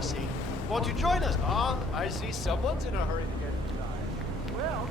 I see. Won't you join us? Ah, I see someone's in a hurry to get inside. Well,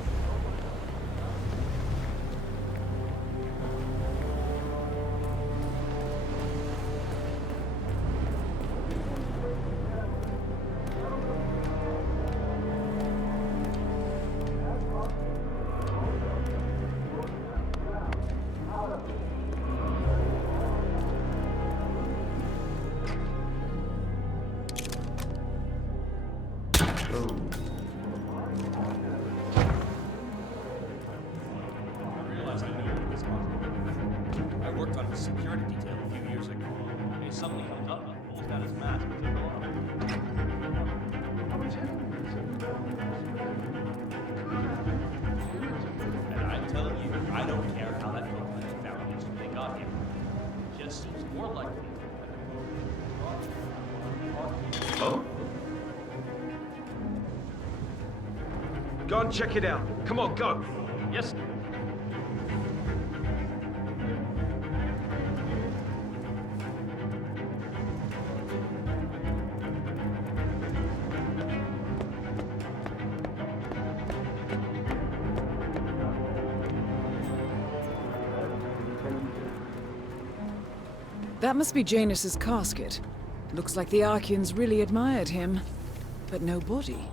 I worked on a security detail a few years ago. He suddenly comes up and pulls down his mask and takes off. And I'm telling you, I don't care how that Coffin is found and they got him. It just seems more likely that Oh? Go and check it out. Come on, go. yes. That must be Janus's casket. Looks like the Archeans really admired him, but no body.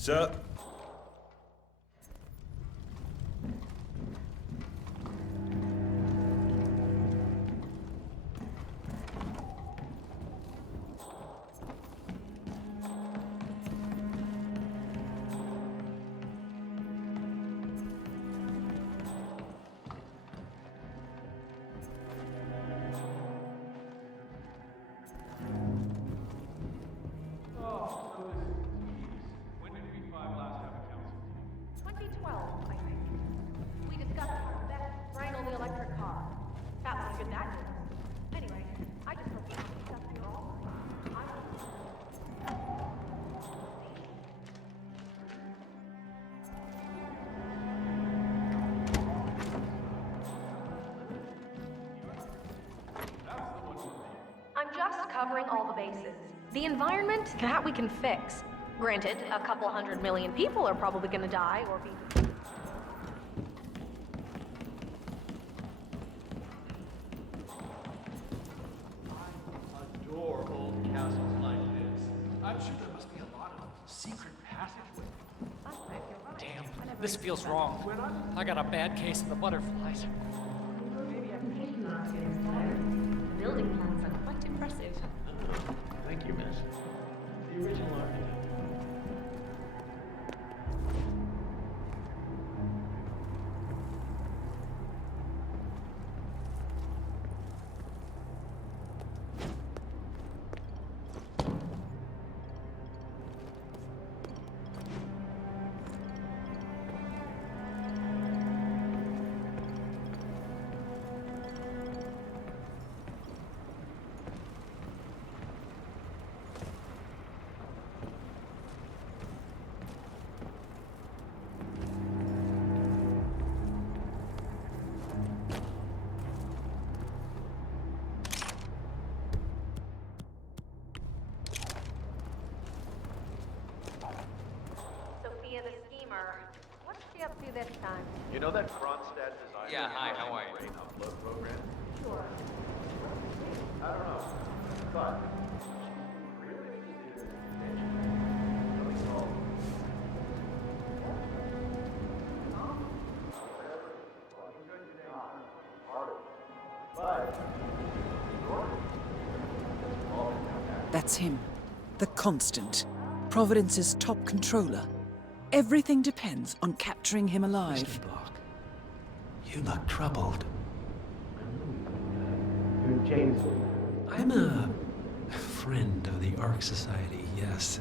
Sir? all the bases. The environment, that we can fix. Granted, a couple 100 million people are probably gonna die or be... Adore old castles like this. I'm sure there must be a lot of secret passageways. Damn, this feels wrong. I got a bad case of the butterflies. The building plans are quite impressive. Thank you, miss. The original architect. Sophia the schemer. What's she up to this time? You know that Kronstadt design? Yeah, hi, how are you? brain upload program? Sure. I don't know, but That's him. The Constant. Providence's top controller. Everything depends on capturing him alive. Mr. Block, you look troubled. You're James. I'm a friend of the Ark Society, yes.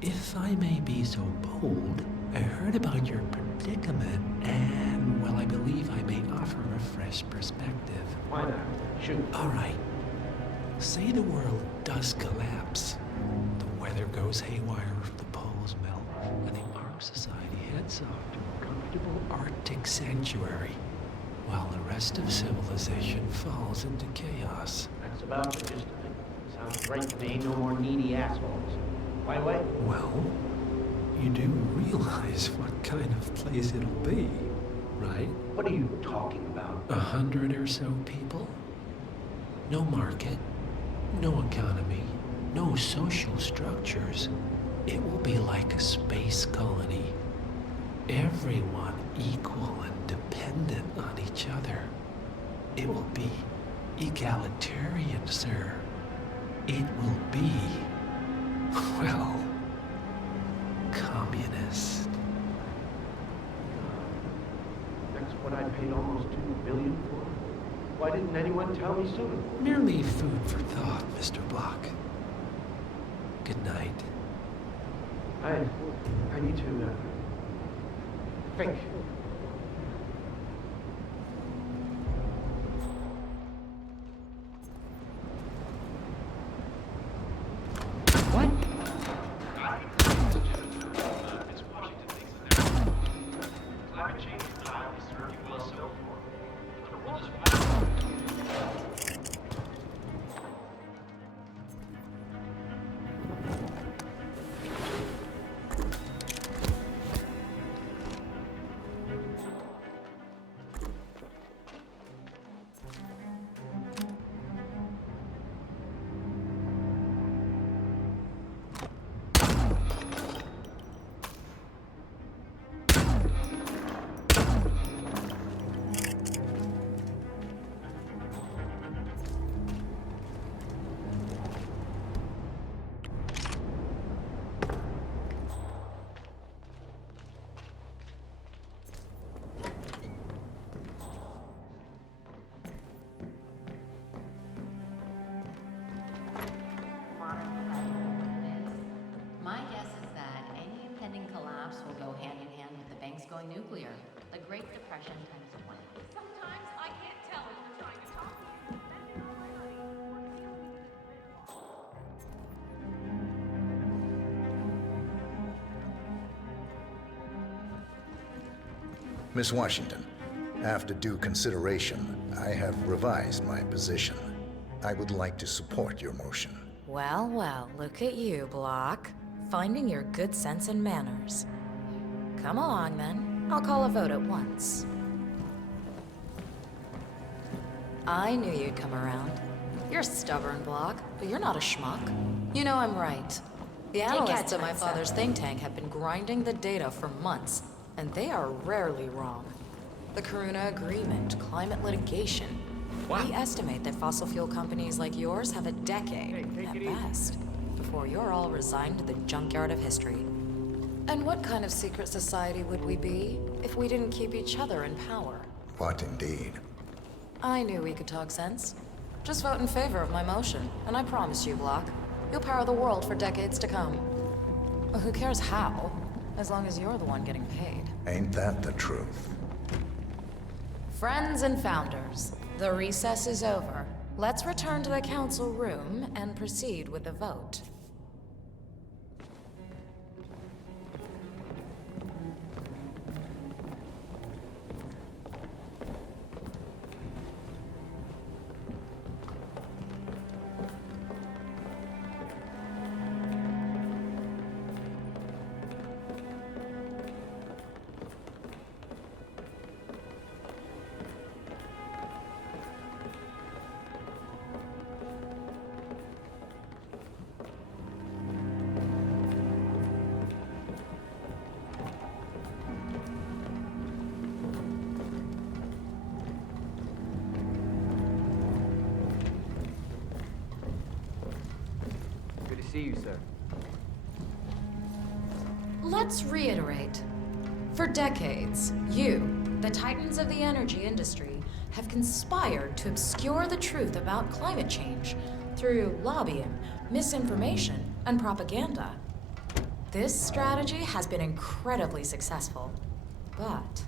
If I may be so bold, I heard about your predicament, and, well, I believe I may offer a fresh perspective. Why not? Shoot. All right. Say the world does collapse. The weather goes haywire, the poles melt, and the Ark Society heads off to a comfortable Arctic sanctuary, while the rest of civilization falls into chaos. That's about the gist of it. Sounds great to me. No more needy assholes. By the way, Well, you do realize what kind of place it'll be, right? what are you talking about? 100 or so people? No market, no economy, no social structures. It will be like a space colony. Everyone equal and dependent on each other. It will be egalitarian, sir. It will be, well, communist. That's what I paid almost $2 billion for. Why didn't anyone tell me sooner? Merely food for thought, Mr. Block. Good night. I need to think. What? Miss Washington thinks that there's climate change denial is certainly well so for. The world is My guess is that any impending collapse will go hand in hand with the banks going nuclear. The Great Depression times 20. Sometimes I can't tell if they're trying to talk to you, spending all my money, or Miss Washington, after due consideration, I have revised my position. I would like to support your motion. Well, well, look at you, Block. Finding your good sense and manners. Come along, then. I'll call a vote at once. I knew you'd come around. You're stubborn, Block, but you're not a schmuck. You know I'm right. The analysts at my father's think tank have been grinding the data for months, and they are rarely wrong. The Karuna Agreement, climate litigation. We estimate that fossil fuel companies like yours have a decade, at best, before you're all resigned to the junkyard of history. And what kind of secret society would we be if we didn't keep each other in power? What indeed? I knew we could talk sense. Just vote in favor of my motion, and I promise you, Block, you'll power the world for decades to come. Well, who cares how, as long as you're the one getting paid. Ain't that the truth? Friends and founders, the recess is over. Let's return to the council room and proceed with the vote. Good to see you, sir. Let's reiterate. For decades, you, the titans of the energy industry, have conspired to obscure the truth about climate change through lobbying, misinformation, and propaganda. This strategy has been incredibly successful, but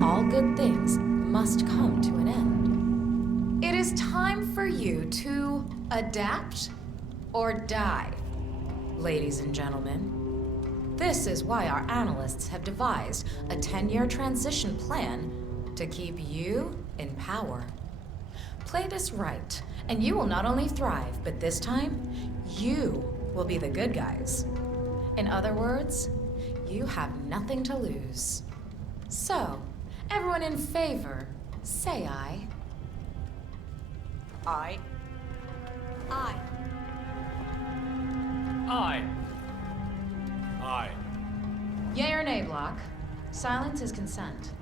all good things must come to an end. It is time for you to adapt or die, ladies and gentlemen. This is why our analysts have devised a 10-year transition plan to keep you in power. Play this right, and you will not only thrive, but this time, you will be the good guys. In other words, you have nothing to lose. So, everyone in favor, say aye. Aye. Aye. Aye. Aye. Yay or nay, Block? Silence is consent.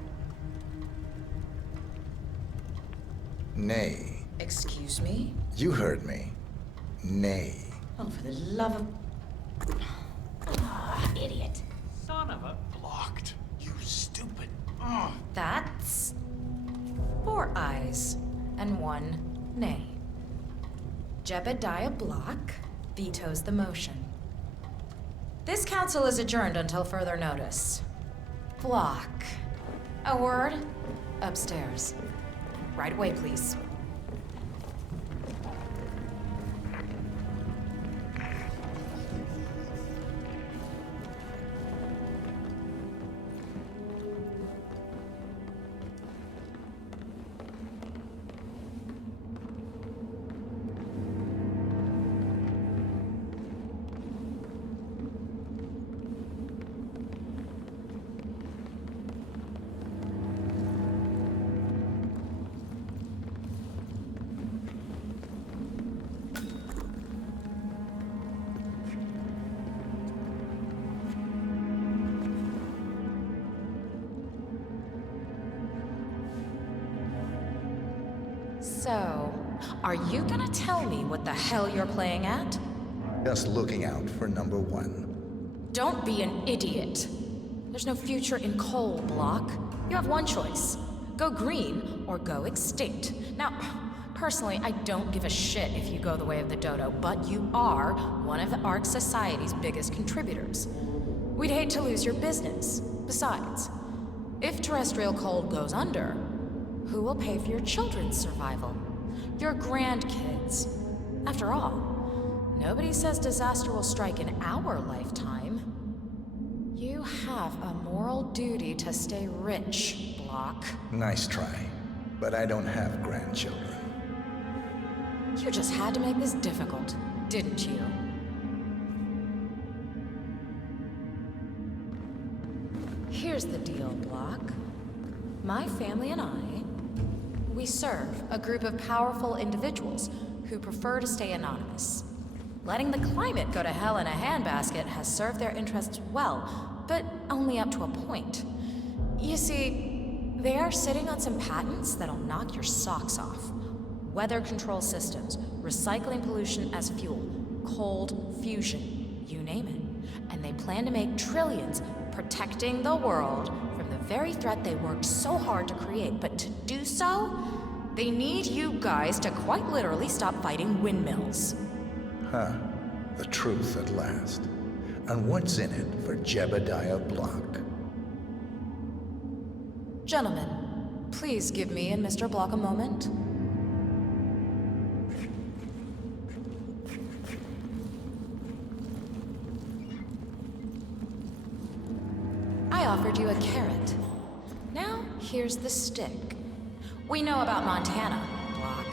Nay. Excuse me? You heard me. Nay. Oh, for the love of... Idiot. Son of a blocked. You stupid. Ugh. That's 4 ayes and 1 nay. Jebediah Block vetoes the motion. This council is adjourned until further notice. Block. A word? Upstairs. Right away, please. So, are you gonna tell me what the hell you're playing at? Just looking out for number 1. Don't be an idiot. There's no future in coal, Block. You have one choice. Go green or go extinct. Now, personally, I don't give a shit if you go the way of the dodo, but you are one of the Ark Society's biggest contributors. We'd hate to lose your business. Besides, if terrestrial coal goes under, who will pay for your children's survival? Your grandkids. After all, nobody says disaster will strike in our lifetime. You have a moral duty to stay rich, Block. Nice try. But I don't have grandchildren. You just had to make this difficult, didn't you? Here's the deal, Block. My family and I, we serve a group of powerful individuals who prefer to stay anonymous. Letting the climate go to hell in a handbasket has served their interests well, but only up to a point. You see, they are sitting on some patents that'll knock your socks off. Weather control systems, recycling pollution as fuel, cold fusion, you name it. And they plan to make trillions protecting the world from the very threat they worked so hard to create. But to do so, they need you guys to quite literally stop fighting windmills. Huh. The truth at last. And what's in it for Jebediah Block? Gentlemen, please give me and Mr. Block a moment. I offered you a carrot. Now, here's the stick. We know about Montana, Block.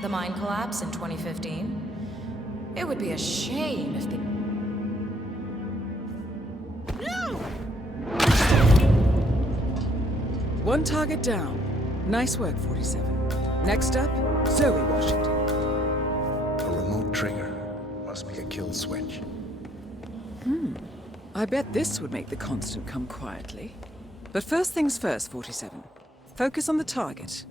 The mine collapse in 2015. It would be a shame if the... One target down. Nice work, 47. Next up, Zoe Washington. A remote trigger. Must be a kill switch. I bet this would make the Constant come quietly. But first things first, 47. Focus on the target.